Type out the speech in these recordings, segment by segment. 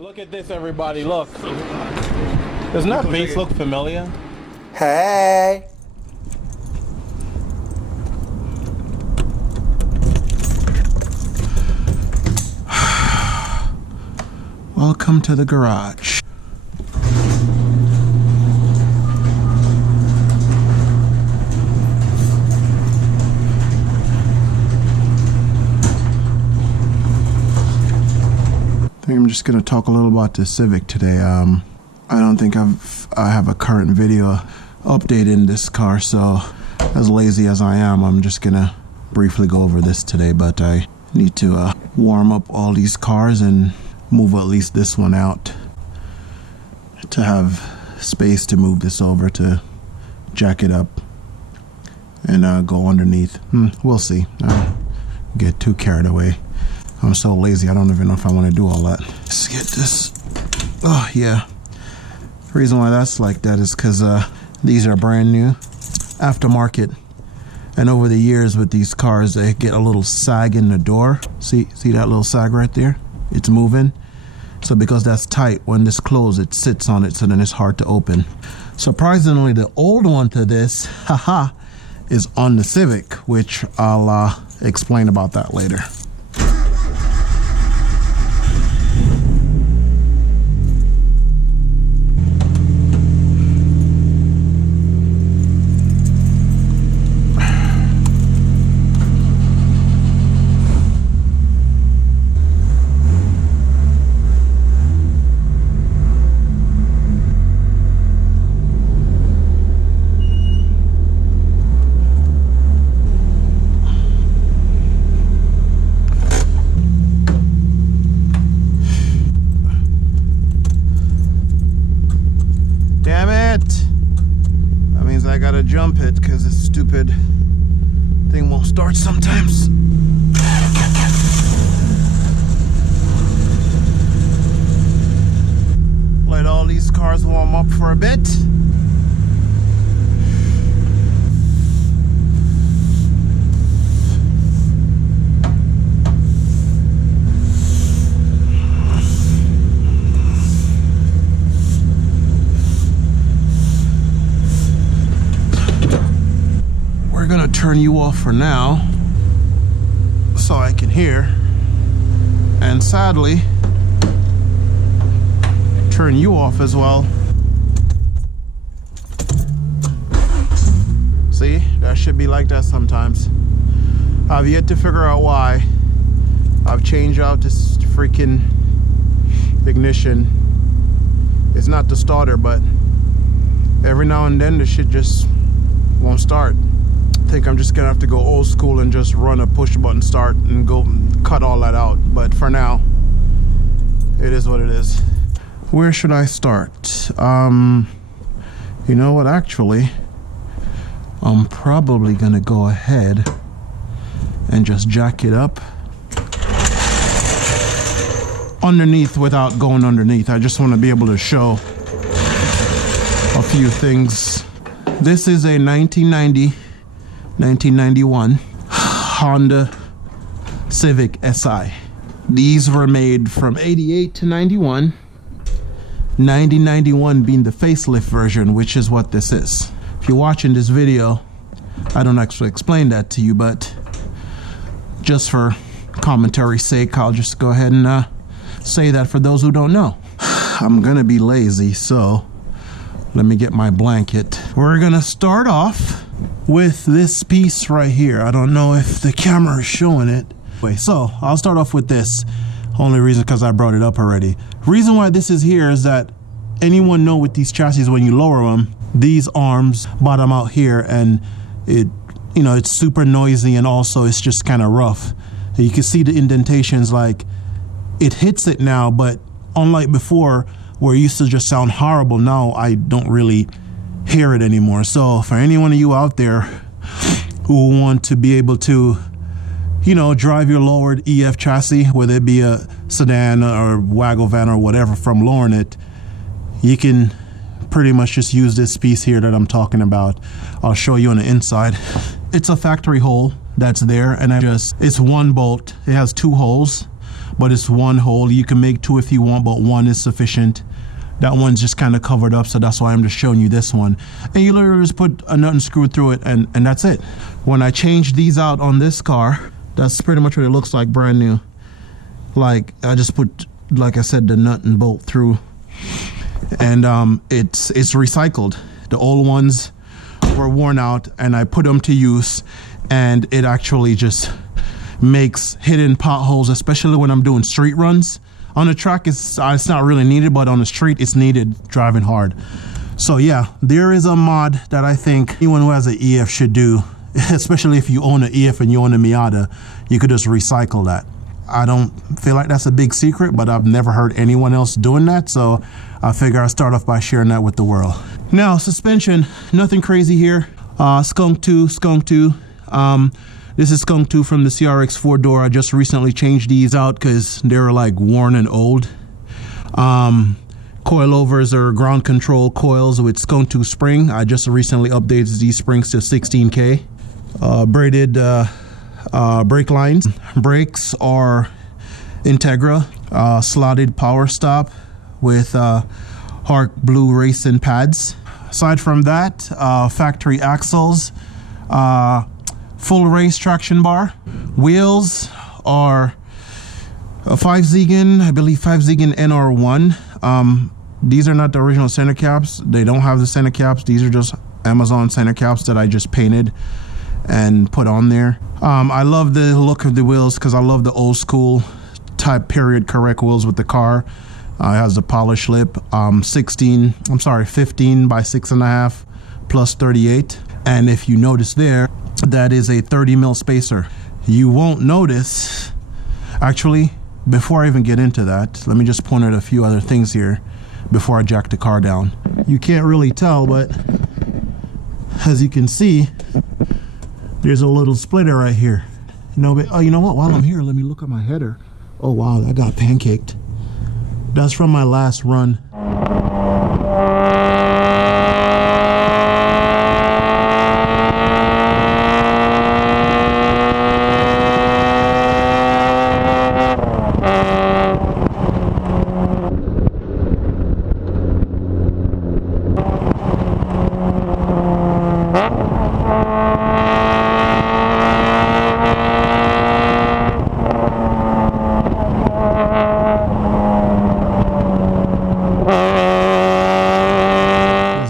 Look at this, everybody, look. Doesn't that base look familiar? Hey! Welcome to the garage. I think I'm just gonna talk a little about the Civic today. I don't think I have a current video update in this car, so as lazy as I am, I'm just gonna briefly go over this today. But I need to warm up all these cars and move at least this one out to have space to move this over to jack it up and go underneath. We'll see. Get too carried away. I'm so lazy, I don't even know if I want to do all that. Let's get this. Oh, yeah. The reason why that's like that is because these are brand new, aftermarket. And over the years with these cars, they get a little sag in the door. See that little sag right there? It's moving. So because that's tight, when this closes, it sits on it, so then it's hard to open. Surprisingly, the old one to this, haha, is on the Civic, which I'll explain about that later. I gotta jump it because this stupid thing won't start sometimes. Let all these cars warm up for a bit. Gonna turn you off for now so I can hear, and sadly turn you off as well. See, that should be like that sometimes. I've yet to figure out why. I've changed out this freaking ignition. It's not the starter, but every now and then the shit just won't start. I think I'm just gonna have to go old school and just run a push button start and go cut all that out. But for now, it is what it is. Where should I start? You know what, actually, I'm probably gonna go ahead and just jack it up underneath without going underneath. I just want to be able to show a few things. This is a 1991 Honda Civic SI. These were made from 88 to 91. 9091 being the facelift version, which is what this is. If you're watching this video, I don't actually explain that to you, but just for commentary's sake, I'll just go ahead and say that for those who don't know. I'm gonna be lazy, so let me get my blanket. We're gonna start off with this piece right here. I don't know if the camera is showing it. Wait, so I'll start off with this. Only reason because I brought it up already. Reason why this is here is that anyone know with these chassis, when you lower them, these arms bottom out here, and it, you know, it's super noisy, and also it's just kind of rough. And you can see the indentations, like it hits it now, but unlike before where it used to just sound horrible, now I don't really hear it anymore. So for any one of you out there who want to be able to, you know, drive your lowered EF chassis, whether it be a sedan or waggle van or whatever, from lowering it, you can pretty much just use this piece here that I'm talking about. I'll show you on the inside. It's a factory hole that's there, and it's one bolt. It has two holes, but it's one hole. You can make 2 if you want, but 1 is sufficient. That one's just kind of covered up, so that's why I'm just showing you this one. And you literally just put a nut and screw through it, and that's it. When I changed these out on this car, that's pretty much what it looks like, brand new. Like, I just put, like I said, the nut and bolt through, and it's recycled. The old ones were worn out, and I put them to use, and it actually just makes hidden potholes, especially when I'm doing street runs. On the track, it's not really needed, but on the street, it's needed driving hard. So yeah, there is a mod that I think anyone who has an EF should do, especially if you own an EF and you own a Miata. You could just recycle that. I don't feel like that's a big secret, but I've never heard anyone else doing that, so I figure I'll start off by sharing that with the world. Now, suspension, nothing crazy here. Skunk 2. This is Skunk 2 from the CRX 4-door. I just recently changed these out because they're like worn and old. Coilovers are ground control coils with Skunk 2 spring. I just recently updated these springs to 16K. Braided brake lines. Brakes are Integra, slotted power stop with Hark blue racing pads. Aside from that, factory axles, full race traction bar. Wheels are a 5 Ziegen, I believe 5 Ziegen NR1. These are not the original center caps. They don't have the center caps. These are just Amazon center caps that I just painted and put on there. I love the look of the wheels because I love the old school type period correct wheels with the car. It has the polished lip, 15 by 6.5 plus 38. And if you notice there, that is a 30 mil spacer. You won't notice, actually, before I even get into that, let me just point out a few other things here before I jack the car down. You can't really tell, but as you can see, there's a little splitter right here. Oh, you know what? While I'm here, let me look at my header. Oh wow, that got pancaked. That's from my last run.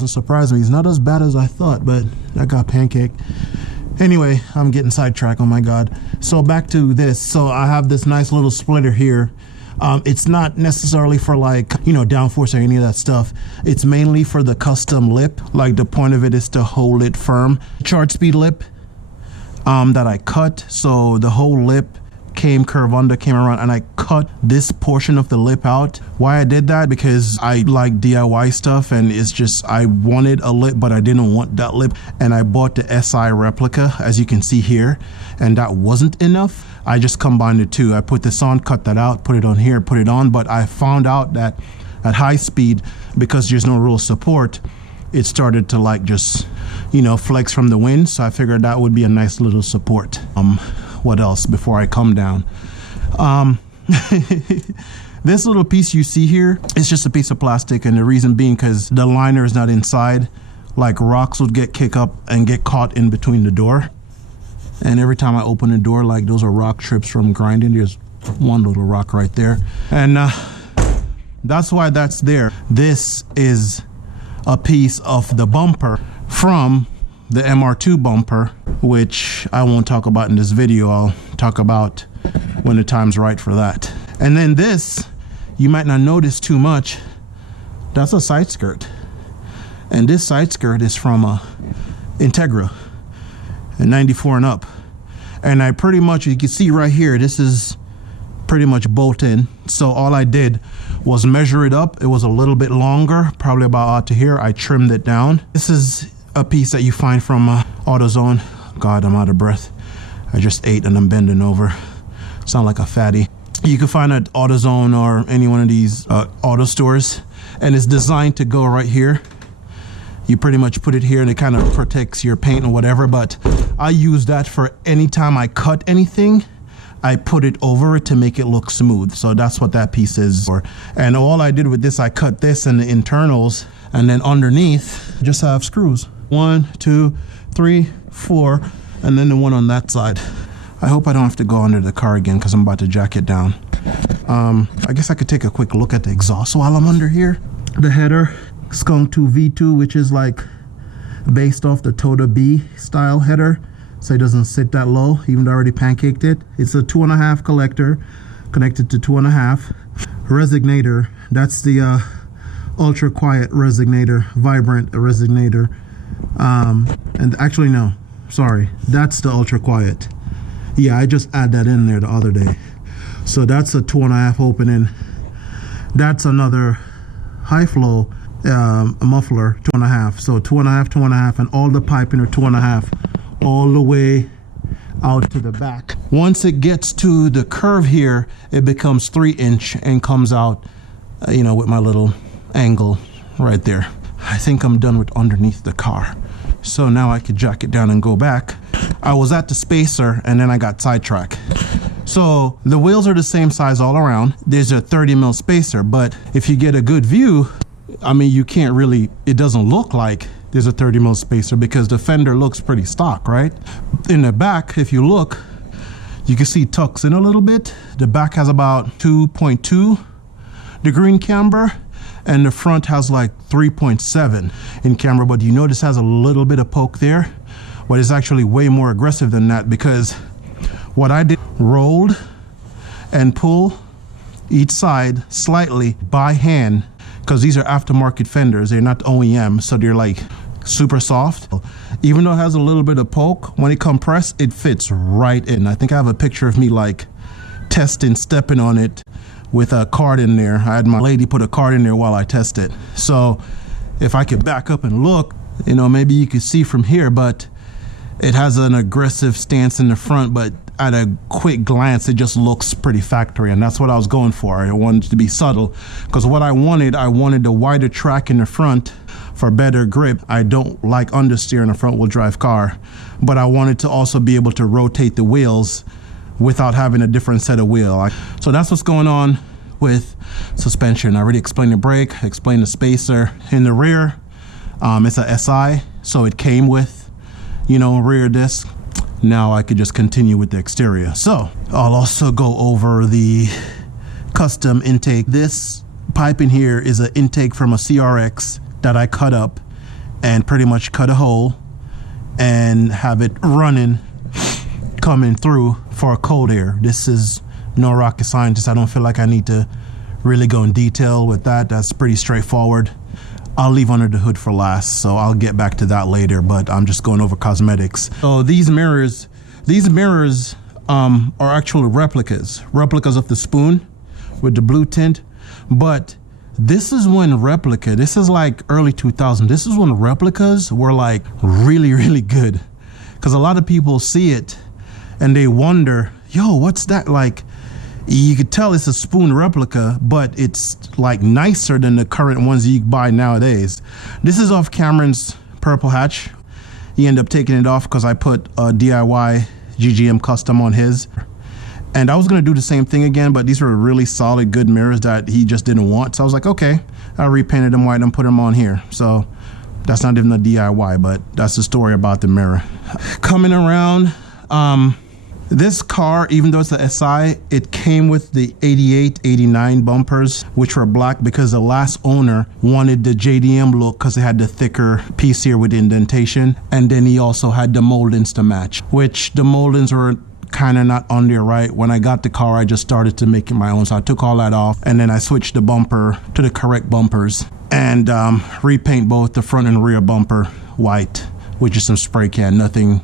Surprise me, it's not as bad as I thought, but that got pancaked. Anyway, I'm getting sidetracked, oh my god. So back to this. So I have this nice little splitter here. It's not necessarily for like, you know, downforce or any of that stuff. It's mainly for the custom lip. Like the point of it is to hold it firm. Chart speed lip that I cut, so the whole lip came curve under, came around, and I cut this portion of the lip out. Why I did that? Because I like DIY stuff, and it's just I wanted a lip, but I didn't want that lip, and I bought the SI replica, as you can see here, and that wasn't enough. I just combined the two. I put this on, cut that out, put it on here, put it on, but I found out that at high speed, because there's no real support, it started to like just, you know, flex from the wind, so I figured that would be a nice little support. What else before I come down? This little piece you see here, it's just a piece of plastic, and the reason being because the liner is not inside. Like rocks would kick up and get caught in between the door, and every time I open the door, like those are rock trips from grinding. There's one little rock right there, and that's why that's there. This is a piece of the bumper from the MR2 bumper, which I won't talk about in this video. I'll talk about when the time's right for that. And then this, you might not notice too much, that's a side skirt. And this side skirt is from Integra, a 94 and up. And I pretty much, you can see right here, this is pretty much bolt in. So all I did was measure it up. It was a little bit longer, probably about out to here. I trimmed it down. This is a piece that you find from AutoZone. God, I'm out of breath. I just ate and I'm bending over. Sound like a fatty. You can find it at AutoZone or any one of these auto stores, and it's designed to go right here. You pretty much put it here and it kind of protects your paint or whatever, but I use that for any time I cut anything. I put it over it to make it look smooth. So that's what that piece is. And all I did with this, I cut this in the internals, and then underneath just have screws. 1, 2, 3, 4, and then the one on that side. I hope I don't have to go under the car again because I'm about to jack it down. I guess I could take a quick look at the exhaust while I'm under here. The header, Skunk 2 V2, which is like based off the Toda B style header, so it doesn't sit that low, even though I already pancaked it. It's a 2.5 collector connected to 2.5. Resonator, that's the ultra quiet resonator, vibrant resonator. And actually no, sorry, that's the ultra quiet. Yeah, I just add that in there the other day. So that's a 2.5 opening. That's another high flow muffler, 2.5. So 2.5, 2.5, and all the piping are 2.5 all the way out to the back. Once it gets to the curve here, it becomes 3-inch and comes out, you know, with my little angle right there. I think I'm done with underneath the car. So now I could jack it down and go back. I was at the spacer and then I got sidetracked. So the wheels are the same size all around. There's a 30 mil spacer, but if you get a good view, I mean, you can't really, it doesn't look like there's a 30 mil spacer because the fender looks pretty stock, right? In the back, if you look, you can see tucks in a little bit. The back has about 2.2 degree in camber, and the front has like 3.7 in camber, but you notice has a little bit of poke there, but it's actually way more aggressive than that because what I did, rolled and pull each side slightly by hand, because these are aftermarket fenders, they're not OEM, so they're like super soft. Even though it has a little bit of poke, when it compress, it fits right in. I think I have a picture of me like testing, stepping on it with a card in there. I had my lady put a card in there while I tested. So if I could back up and look, you know, maybe you could see from here, but it has an aggressive stance in the front, but at a quick glance, it just looks pretty factory, and that's what I was going for. I wanted it to be subtle, because what I wanted a wider track in the front for better grip. I don't like understeer in a front wheel drive car, but I wanted to also be able to rotate the wheels without having a different set of wheel. So that's what's going on with suspension. I already explained the brake, explained the spacer. In the rear, it's a SI, so it came with, you know, rear disc. Now I could just continue with the exterior. So I'll also go over the custom intake. This pipe in here is an intake from a CRX that I cut up and pretty much cut a hole and have it running, coming through for a cold air. This is no rocket scientist. I don't feel like I need to really go in detail with that. That's pretty straightforward. I'll leave under the hood for last, so I'll get back to that later, but I'm just going over cosmetics. So these mirrors are actually replicas of the Spoon with the blue tint, but this is like early 2000. This is when replicas were like really, really good, because a lot of people see it and they wonder, yo, what's that? Like, you could tell it's a Spoon replica, but it's like nicer than the current ones you buy nowadays. This is off Cameron's purple hatch. He ended up taking it off because I put a DIY GGM custom on his. And I was gonna do the same thing again, but these were really solid, good mirrors that he just didn't want. So I was like, okay, I repainted them white and put them on here. So that's not even a DIY, but that's the story about the mirror. Coming around, this car, even though it's the SI, it came with the 88, 89 bumpers, which were black because the last owner wanted the JDM look because it had the thicker piece here with the indentation. And then he also had the moldings to match, which the moldings were kind of not on there right. When I got the car, I just started to make it my own. So I took all that off and then I switched the bumper to the correct bumpers and repaint both the front and rear bumper white with just some spray can, nothing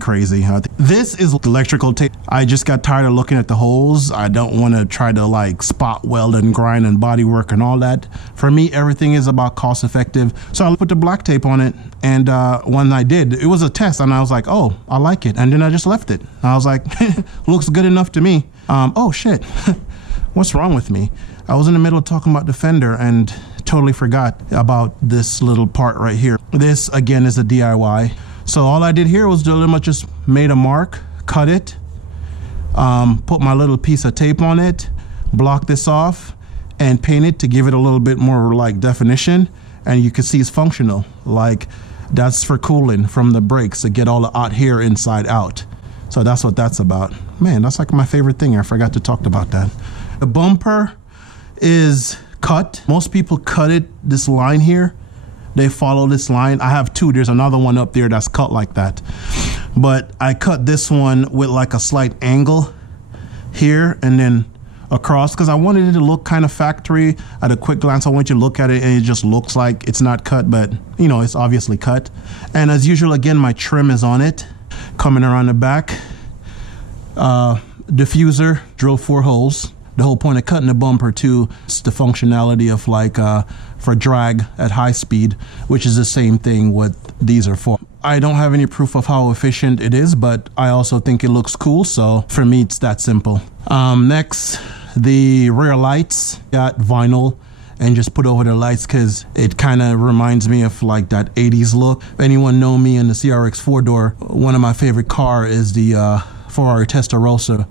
crazy. This is electrical tape. I just got tired of looking at the holes. I don't want to try to like spot weld and grind and body work and all that. For me, everything is about cost effective. So I put the black tape on it, and when I did, it was a test and I was like, oh, I like it. And then I just left it. I was like, looks good enough to me. Oh shit, what's wrong with me? I was in the middle of talking about the fender and totally forgot about this little part right here. This again is a DIY. So all I did here was pretty much just made a mark, cut it, put my little piece of tape on it, block this off, and paint it to give it a little bit more like definition. And you can see it's functional. Like that's for cooling from the brakes to get all the hot air inside out. So that's what that's about. Man, that's like my favorite thing. I forgot to talk about that. The bumper is cut. Most people cut it, this line here. They follow this line. I have two. There's another one up there that's cut like that. But I cut this one with like a slight angle here and then across because I wanted it to look kind of factory. At a quick glance, I want you to look at it and it just looks like it's not cut, but you know, it's obviously cut. And as usual, again, my trim is on it. Coming around the back, diffuser, drill 4 holes. The whole point of cutting the bumper too is the functionality of like for drag at high speed, which is the same thing what these are for. I don't have any proof of how efficient it is, but I also think it looks cool. So for me, it's that simple. Next, the rear lights got vinyl and just put over the lights because it kind of reminds me of like that 80s look. If anyone know me in the CRX 4-door, one of my favorite car is the Ferrari Testarossa.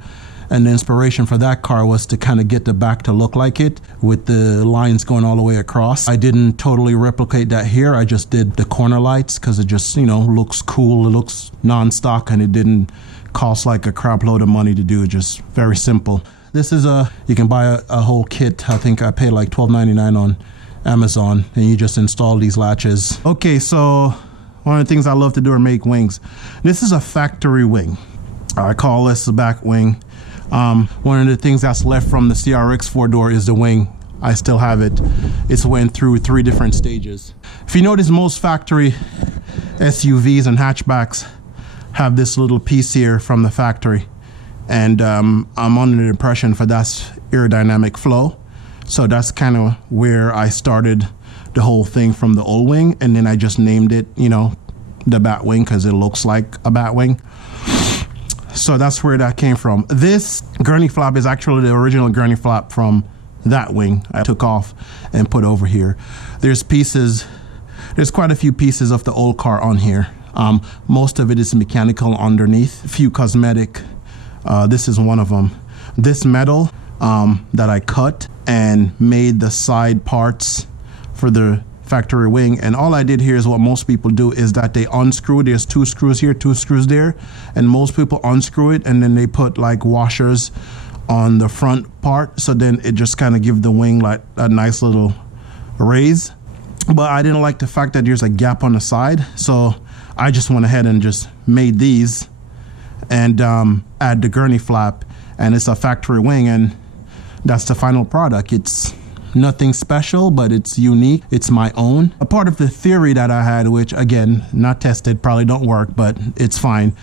And the inspiration for that car was to kind of get the back to look like it with the lines going all the way across. I didn't totally replicate that here. I just did the corner lights because it just, you know, looks cool. It looks non-stock and it didn't cost like a crap load of money to do. Just very simple. This is you can buy a whole kit. I think I paid like $12.99 on Amazon and you just install these latches. Okay, so one of the things I love to do are make wings. This is a factory wing. I call this the back wing. One of the things that's left from the CRX 4-door is the wing. I still have it. It's went through 3 different stages. If you notice, most factory SUVs and hatchbacks have this little piece here from the factory. And I'm under the impression for that's aerodynamic flow. So that's kind of where I started the whole thing from the old wing. And then I just named it, you know, the bat wing because it looks like a bat wing. So that's where that came from. This gurney flap is actually the original gurney flap from that wing I took off and put over here. There's quite a few pieces of the old car on here. Most of it is mechanical underneath, a few cosmetic. This is one of them. This metal that I cut and made the side parts for the factory wing, and all I did here is what most people do is that they unscrew. There's 2 screws here, 2 screws there, and most people unscrew it and then they put like washers on the front part, so then it just kind of give the wing like a nice little raise. But I didn't like the fact that there's a gap on the side, so I just went ahead and just made these and add the gurney flap, and it's a factory wing, and that's the final product. It's nothing special, but it's unique. It's my own. A part of the theory that I had, which again, not tested, probably don't work, but it's fine,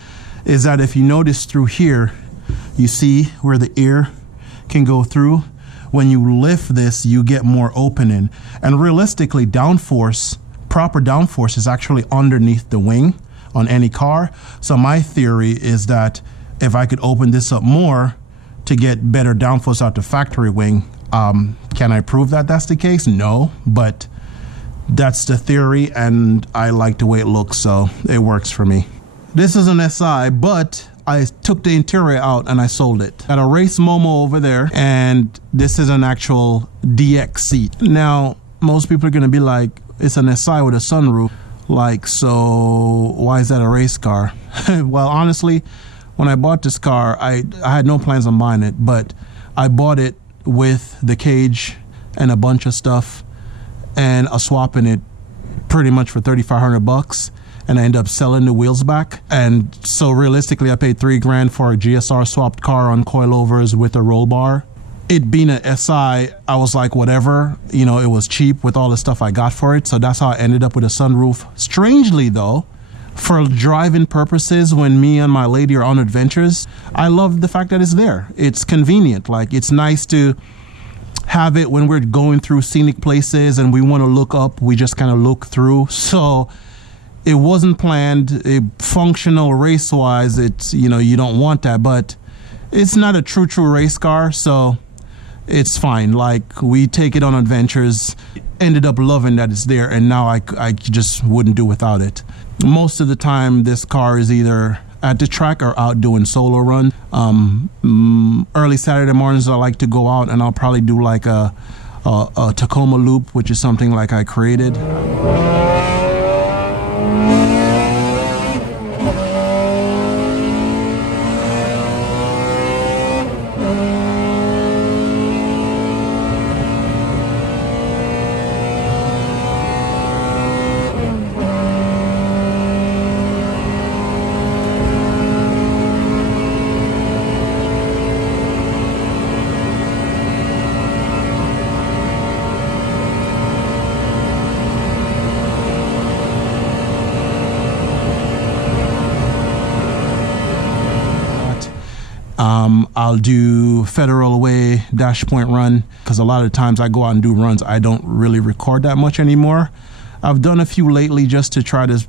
is that if you notice through here, you see where the air can go through. When you lift this, you get more opening. And realistically, downforce, proper downforce is actually underneath the wing on any car. So my theory is that if I could open this up more to get better downforce out the factory wing, can I prove that that's the case? No, but that's the theory and I like the way it looks, so it works for me. This is an SI, but I took the interior out and I sold it. Got a race Momo over there, and this is an actual DX seat. Now, most people are gonna be like, it's an SI with a sunroof. Like, so why is that a race car? Well, honestly, when I bought this car, I had no plans on buying it, but I bought it with the cage and a bunch of stuff and a swap in it pretty much for $3,500, and I ended up selling the wheels back. And so realistically, I paid $3,000 for a GSR swapped car on coilovers with a roll bar. It being an SI, I was like, whatever, you know, it was cheap with all the stuff I got for it. So that's how I ended up with a sunroof. Strangely though, for driving purposes, when me and my lady are on adventures, I love the fact that it's there. It's convenient. Like, it's nice to have it when we're going through scenic places and we want to look up, we just kind of look through. So it wasn't planned. Functional race-wise, it's, you know, you don't want that, but it's not a true race car, so it's fine. Like, we take it on adventures, ended up loving that it's there, and now I just wouldn't do without it. Most of the time, this car is either at the track or out doing solo run. Early Saturday mornings I like to go out and I'll probably do like a Tacoma loop, which is something like I created. I'll do Federal Way dash point run because a lot of times I go out and do runs. I don't really record that much anymore. I've done a few lately just to try to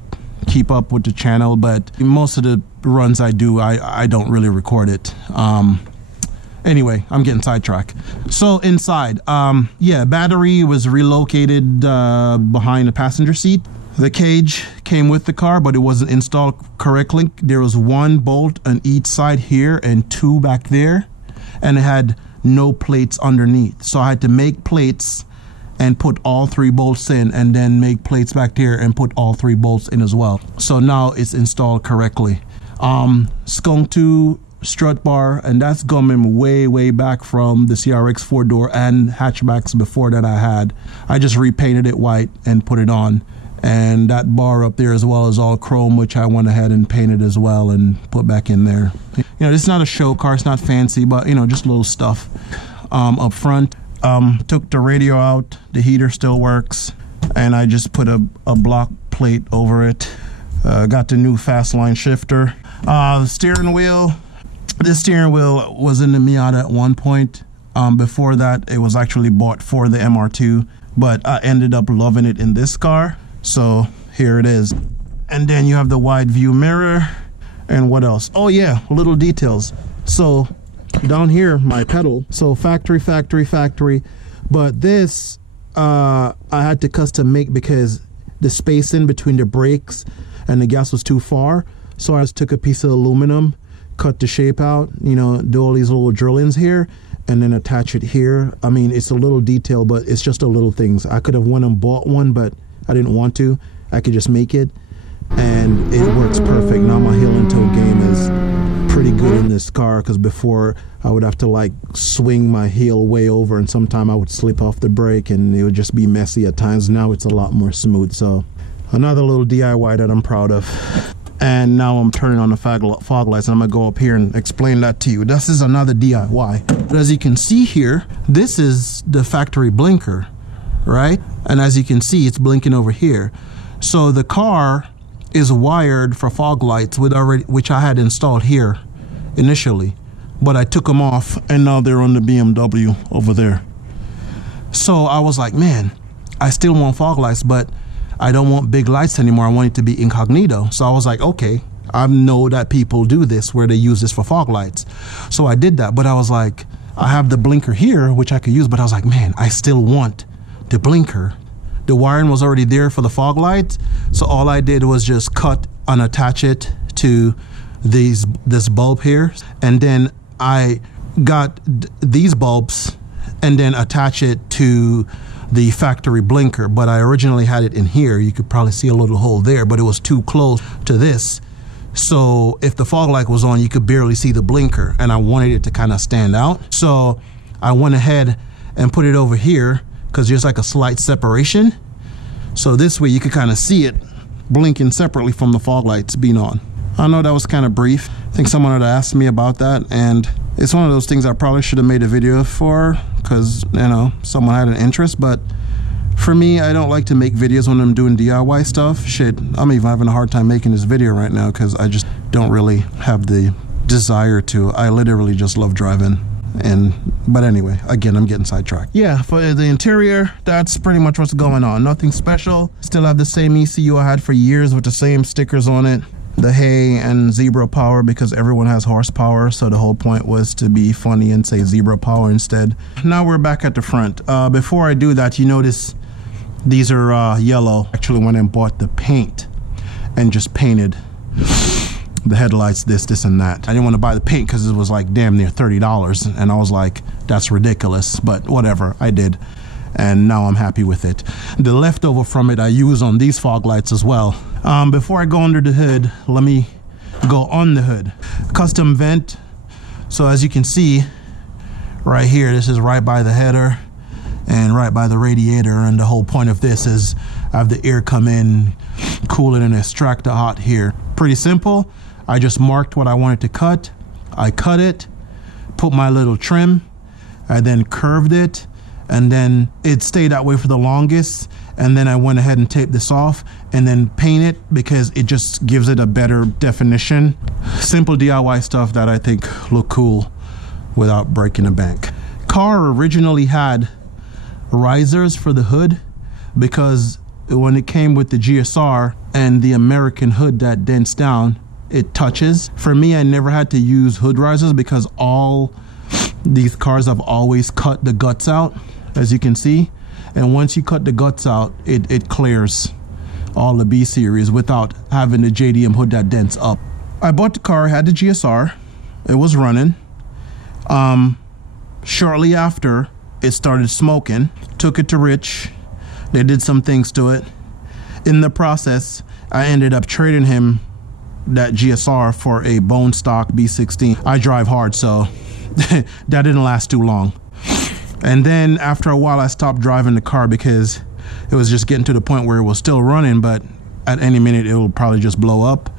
keep up with the channel, but most of the runs I do, I don't really record it. Anyway, I'm getting sidetracked. So inside, yeah, battery was relocated behind the passenger seat. The cage came with the car, but it wasn't installed correctly. There was one bolt on each side here and two back there, and it had no plates underneath. So I had to make plates and put all three bolts in, and then make plates back there and put all three bolts in as well. So now it's installed correctly. Skunk 2 strut bar, and that's coming way back from the CRX 4-door and hatchbacks before that I had. I just repainted it white and put it on. And that bar up there as well is all chrome, which I went ahead and painted as well and put back in there. You know, this is not a show car, it's not fancy, but you know, just little stuff. Up front, took the radio out, the heater still works, and I just put a block plate over it. Got the new Fastline shifter. Steering wheel, this steering wheel was in the Miata at one point. Before that, it was actually bought for the MR2, but I ended up loving it in this car. So here it is. And then you have the wide view mirror. And what else? Oh yeah, little details. So down here, my pedal. So factory. But this, I had to custom make because the spacing between the brakes and the gas was too far. So I just took a piece of aluminum, cut the shape out, you know, do all these little drill-ins here, and then attach it here. I mean, it's a little detail, but it's just a little things. I could have went and bought one, but I didn't want to. I could just make it, and it works perfect. Now my heel and toe game is pretty good in this car, because before I would have to like swing my heel way over, and sometime I would slip off the brake and it would just be messy at times. Now it's a lot more smooth. So another little DIY that I'm proud of. And now I'm turning on the fog lights, and I'm gonna go up here and explain that to you. This is another DIY. But as you can see here, this is the factory blinker, right? And as you can see, it's blinking over here. So the car is wired for fog lights which I had installed here initially, but I took them off and now they're on the BMW over there. So I was like, man, I still want fog lights, but I don't want big lights anymore. I want it to be incognito. So I was like, okay, I know that people do this where they use this for fog lights. So I did that, but I was like, I have the blinker here, which I could use, but I was like, man, I still want the blinker. The wiring was already there for the fog light, so all I did was just cut and attach it to this bulb here, and then I got these bulbs and then attach it to the factory blinker. But I originally had it in here. You could probably see a little hole there, but it was too close to this, so if the fog light was on, you could barely see the blinker, and I wanted it to kind of stand out. So I went ahead and put it over here, because there's like a slight separation, so this way you could kind of see it blinking separately from the fog lights being on. I know that was kind of brief. I think someone had asked me about that, and it's one of those things I probably should have made a video for, because you know, someone had an interest. But for me, I don't like to make videos when I'm doing DIY stuff. Shit, I'm even having a hard time making this video right now because I just don't really have the desire to. I literally just love driving. But anyway, again, I'm getting sidetracked. Yeah, for the interior, that's pretty much what's going on. Nothing special. Still have the same ECU I had for years with the same stickers on it. The hay and zebra power, because everyone has horsepower, so the whole point was to be funny and say zebra power instead. Now we're back at the front. Before I do that, you notice these are yellow. Actually went and bought the paint and just painted the headlights, this and that. I didn't want to buy the paint because it was like damn near $30, and I was like, that's ridiculous, but whatever, I did, and now I'm happy with it. The leftover from it I use on these fog lights as well. Before I go under the hood, let me go on the hood. Custom vent. So as you can see right here, this is right by the header and right by the radiator, and the whole point of this is I have the air come in, cool it, and extract the hot here. Pretty simple. I just marked what I wanted to cut. I cut it, put my little trim, I then curved it, and then it stayed that way for the longest, and then I went ahead and taped this off and then paint it because it just gives it a better definition. Simple DIY stuff that I think look cool without breaking the bank. Car originally had risers for the hood because when it came with the GSR and the American hood that dents down, it touches. For me, I never had to use hood risers because all these cars have always cut the guts out, as you can see. And once you cut the guts out, it clears all the B series without having the JDM hood that dents up. I bought the car, had the GSR, it was running. Shortly after, it started smoking. Took it to Rich. They did some things to it. In the process, I ended up trading him that GSR for a bone stock B16. I drive hard, so that didn't last too long. And then after a while, I stopped driving the car because it was just getting to the point where it was still running, but at any minute it will probably just blow up.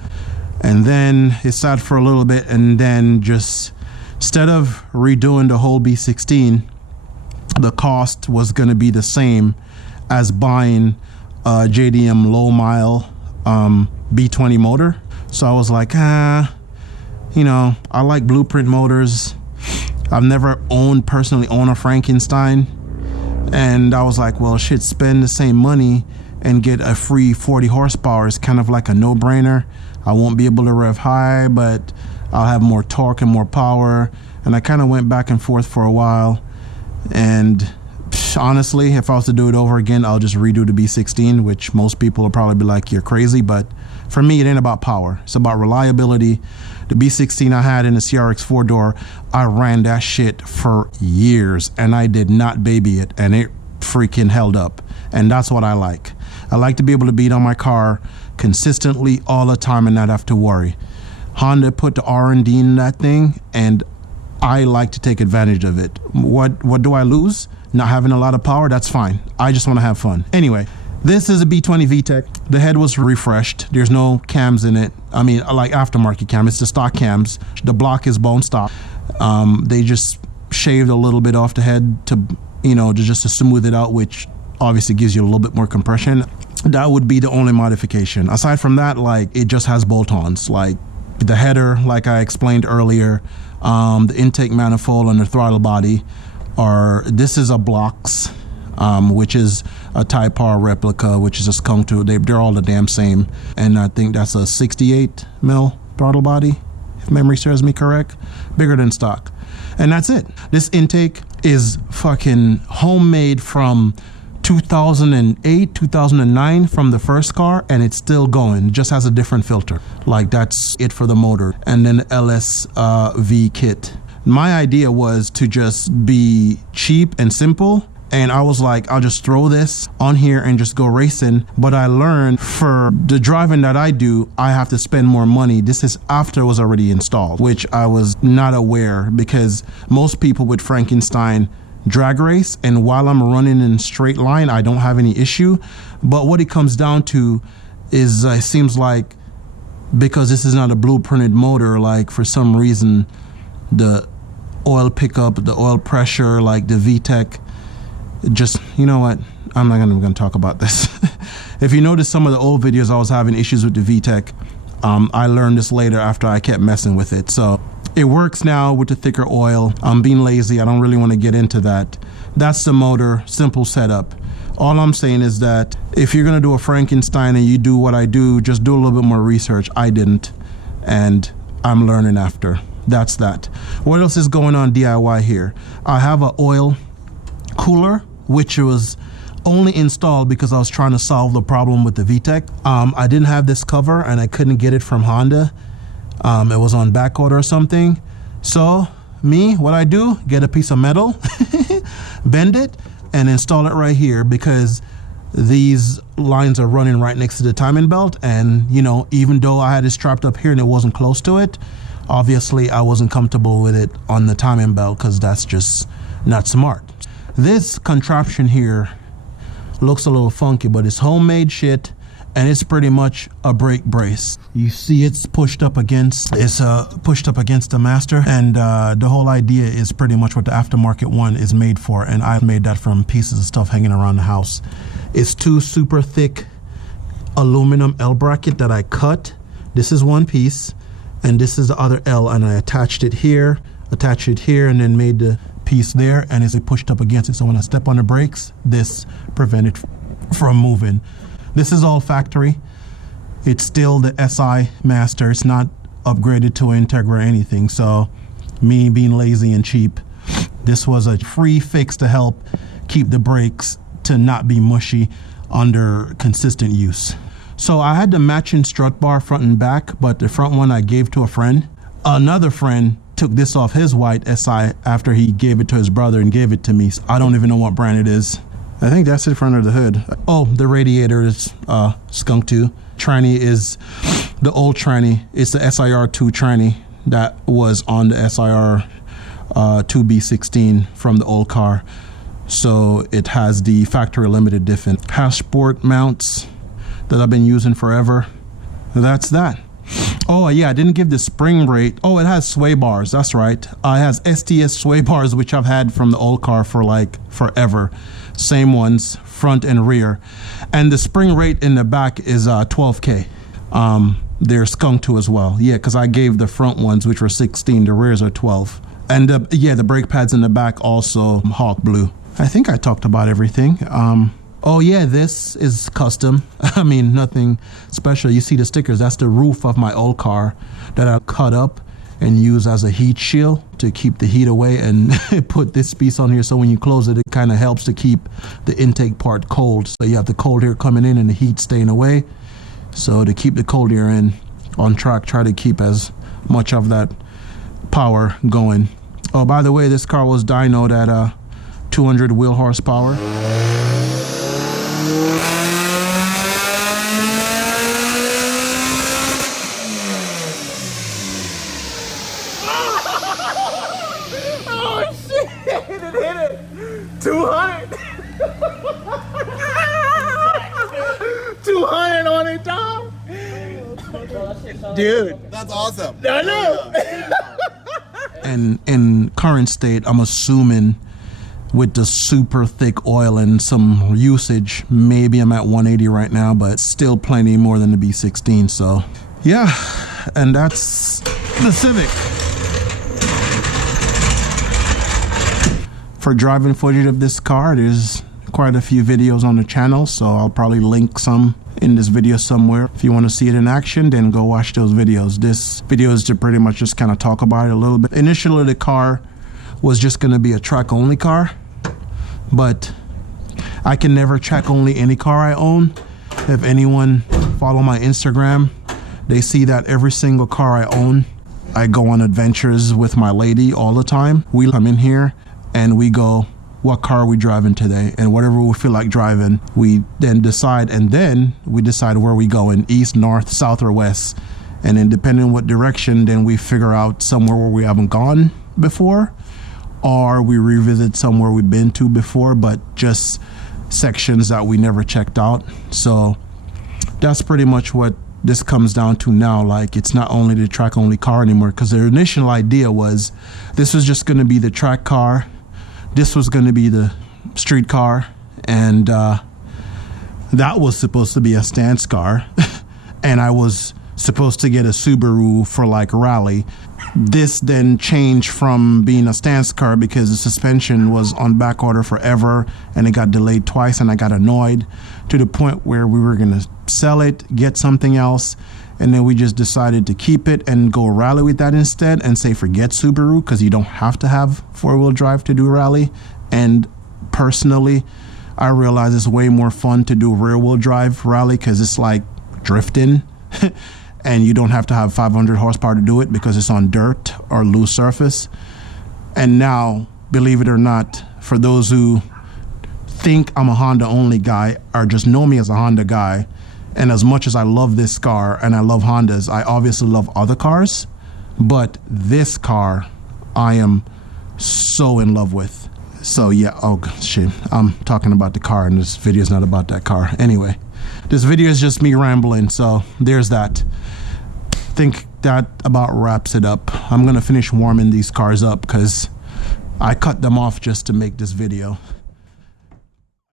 And then it sat for a little bit, and then just instead of redoing the whole B16, the cost was going to be the same as buying a JDM low mile B20 motor. So I was like, you know, I like blueprint motors. I've never personally owned a Frankenstein, and I was like, well, shit, spend the same money and get a free 40 horsepower is kind of like a no-brainer. I won't be able to rev high, but I'll have more torque and more power. And I kind of went back and forth for a while, and honestly, if I was to do it over again, I'll just redo the B16, which most people will probably be like, you're crazy, but for me, it ain't about power. It's about reliability. The B16 I had in the CRX 4-door, I ran that shit for years, and I did not baby it, and it freaking held up. And that's what I like. I like to be able to beat on my car consistently all the time and not have to worry. Honda put the R&D in that thing, and I like to take advantage of it. What do I lose? Not having a lot of power? That's fine. I just want to have fun. Anyway, this is a B20 VTEC. The head was refreshed. There's no cams in it. I mean, like aftermarket cam. It's the stock cams. The block is bone stock. They just shaved a little bit off the head to, you know, just to smooth it out, which obviously gives you a little bit more compression. That would be the only modification. Aside from that, like, it just has bolt-ons. Like the header, like I explained earlier, the intake manifold and the throttle body this is a Blocks, which is a Type R replica, which is a skunk to they're all the damn same. And I think that's a 68 mil throttle body, if memory serves me correct, bigger than stock. And that's it. This intake is fucking homemade from 2008, 2009 from the first car, and it's still going. It just has a different filter. Like, that's it for the motor. And then LSV kit. My idea was to just be cheap and simple, and I was like, I'll just throw this on here and just go racing. But I learned for the driving that I do, I have to spend more money. This is after it was already installed, which I was not aware, because most people with Frankenstein drag race, and while I'm running in straight line, I don't have any issue. But what it comes down to is it seems like, because this is not a blueprinted motor, like for some reason the oil pickup, the oil pressure, like the VTEC, just, you know what, I'm not even gonna talk about this. If you notice some of the old videos, I was having issues with the VTEC. I learned this later after I kept messing with it. So it works now with the thicker oil. I'm being lazy, I don't really want to get into that. That's the motor, simple setup. All I'm saying is that if you're gonna do a Frankenstein and you do what I do, just do a little bit more research. I didn't, and I'm learning after. That's that. What else is going on DIY here? I have an oil cooler, which was only installed because I was trying to solve the problem with the VTEC. I didn't have this cover and I couldn't get it from Honda. It was on back order or something. So what I do, get a piece of metal, bend it, and install it right here, because these lines are running right next to the timing belt. And you know, even though I had it strapped up here and it wasn't close to it, obviously I wasn't comfortable with it on the timing belt, because that's just not smart. This contraption here looks a little funky, but it's homemade shit, and it's pretty much a brake brace. You see it's pushed up against the master, and the whole idea is pretty much what the aftermarket one is made for, and I made that from pieces of stuff hanging around the house. It's two super thick aluminum L bracket that I cut. This is one piece, and this is the other L, and I attached it here, and then made the piece there, and it's pushed up against it, so when I step on the brakes, this prevented from moving. This is all factory. It's still the SI Master. It's not upgraded to Integra or anything, so me being lazy and cheap, this was a free fix to help keep the brakes to not be mushy under consistent use. So I had the matching strut bar front and back, but the front one I gave to a friend. Another friend took this off his white SI after he gave it to his brother and gave it to me. I don't even know what brand it is. I think that's it for under the hood. Oh, the radiator is skunked too. Tranny is the old tranny. It's the SIR2 tranny that was on the SIR 2B16 from the old car. So it has the factory limited diff in. Passport mounts that I've been using forever. That's that. Oh yeah, I didn't give the spring rate. Oh, it has sway bars, that's right. It has STS sway bars, which I've had from the old car for like forever. Same ones, front and rear. And the spring rate in the back is 12K. They're skunked too as well. Yeah, because I gave the front ones, which were 16, the rears are 12. And yeah, the brake pads in the back also Hawk Blue. I think I talked about everything. Oh yeah, this is custom. I mean, nothing special. You see the stickers, that's the roof of my old car that I cut up and use as a heat shield to keep the heat away, and put this piece on here so when you close it, it kind of helps to keep the intake part cold. So you have the cold air coming in and the heat staying away. So to keep the cold air in on track, try to keep as much of that power going. Oh, by the way, this car was dynoed at 200 wheel horsepower. Oh shit! It hit it! 200! 200 on it, dog! Dude! That's awesome. I know! And in current state, I'm assuming with the super thick oil and some usage, maybe I'm at 180 right now, but still plenty more than the B16. So yeah, and that's the Civic. For driving footage of this car, there's quite a few videos on the channel, so I'll probably link some in this video somewhere. If you want to see it in action, then go watch those videos. This video is to pretty much just kind of talk about it a little bit. Initially, the car was just going to be a track only car, but I can never track only any car I own. If anyone follow my Instagram, they see that every single car I own, I go on adventures with my lady all the time. We come in here and we go, what car are we driving today? And whatever we feel like driving, we then decide, and then we decide where we going, east, north, south, or west. And then depending on what direction, then we figure out somewhere where we haven't gone before, or we revisit somewhere we've been to before, but just sections that we never checked out. So that's pretty much what this comes down to now. Like, it's not only the track only car anymore, because the initial idea was this was just going to be the track car, this was going to be the street car, and that was supposed to be a stance car and I was supposed to get a Subaru for like rally. This then changed from being a stance car because the suspension was on back order forever and it got delayed twice, and I got annoyed to the point where we were gonna sell it, get something else, and then we just decided to keep it and go rally with that instead, and say forget Subaru, because you don't have to have four-wheel drive to do rally. And personally, I realize it's way more fun to do rear-wheel drive rally because it's like drifting and you don't have to have 500 horsepower to do it because it's on dirt or loose surface. And now, believe it or not, for those who think I'm a Honda only guy or just know me as a Honda guy, and as much as I love this car and I love Hondas, I obviously love other cars, but this car I am so in love with. So yeah, oh shit, I'm talking about the car and this video is not about that car. Anyway, this video is just me rambling, so there's that. I think that about wraps it up. I'm gonna finish warming these cars up because I cut them off just to make this video.